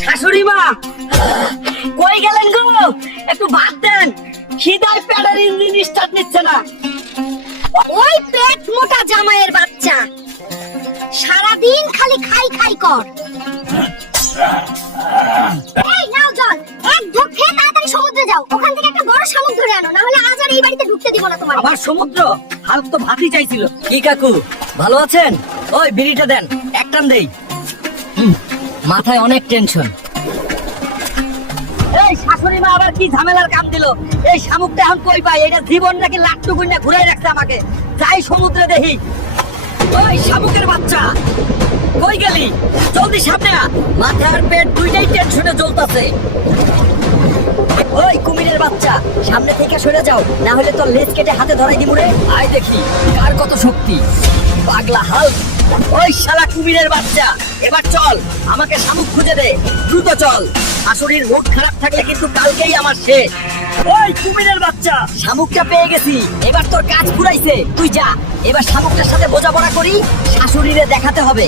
শাশুড়ি মা কই গেলেন গো? একটু ভাত দেন, খিদায় পেটের ইঞ্জিন স্টার্ট নিচ্ছে না। ওই পেট মোটা জামাইয়ের বাচ্চা সারাদিন খালি খাই খাই কর। এই নাও জল, এক ঢোক খেয়ে তাড়াতাড়ি সমুদ্রে যাও। ওখান থেকে একটা বড় শামুক ধরে আনো, না হলে আজ আর এই বাড়িতে ঢুকতে দিব না তোমার। আবার সমুদ্র? হালক তো ভাতই চাইছিল। কি কাকু ভালো আছেন? ওই বিড়িটা দেন, এক টান দেই। মাথায় অনেক টেনশন। এই শাশুড়ি মা আবার কি ঝামেলার কাম দিল? এই শামুকটা এখন কই পাই? এটা জীবন নাকি লাট্টু গুইনা ঘুরাই রাখছে আমাকে। যাই সমুদ্রে দেখি। ওই শামুকের বাচ্চা কই গেলি? জলদি সামনে আ। মাথা আর পেট দুইটাই টেনশনে জ্বলতাছে। ওই কুমিরের বাচ্চা সামনে থেকে সরে যাও, না হলে তোর লেজ কেটে হাতে ধরাই দিমু রে। আয় দেখি কার কত শক্তি। পাগলা হাল্ক। ওই শালা কুমিরের বাচ্চা, এবার চল, আমাকে শামুক খুঁজে দে, দ্রুত চল। শাশুড়ির মুড খারাপ থাকলে কিন্তু কালকেই আমার শেষ। ওই কুমিরের বাচ্চা, শামুকটা পেয়ে গেছি, এবার তোর কাজ পুরাইছে। তুই যা, এবার শামুকটার সাথে বোঝাপড়া করি, শাশুড়িরে দেখাতে হবে।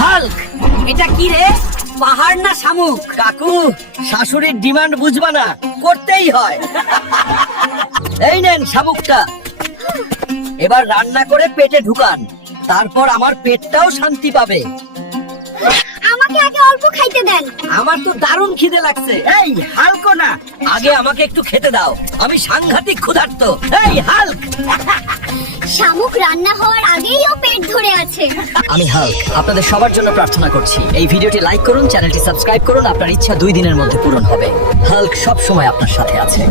হাল্ক, এটা কি রে? পাহাড় না শামুক? কাকু, শাশুড়ির ডিমান্ড বুঝবা না, করতেই হয়। এই নেন শামুকটা, এবার রান্না করে পেটে ঢুকান, তারপর আমার পেটটাও শান্তি পাবে। আমাকে আগে অল্প খাইতে দেন। আমার তো দারুণ খিদে লাগছে। এই হাল্ক না, আগে আমাকে একটু খেতে দাও, আমি সাংঘাতিক ক্ষুধার্ত। এই হাল্ক। শামুক রান্না হওয়ার আগেই ও পেট ধরে আছে। আমি হাল্ক আপনাদের সবার জন্য প্রার্থনা করছি, এই ভিডিওটি লাইক করুন, চ্যানেলটি সাবস্ক্রাইব করুন, আপনার ইচ্ছা 2 দিনের মধ্যে পূরণ হবে। হাল্ক সব সময় আপনার সাথে আছে।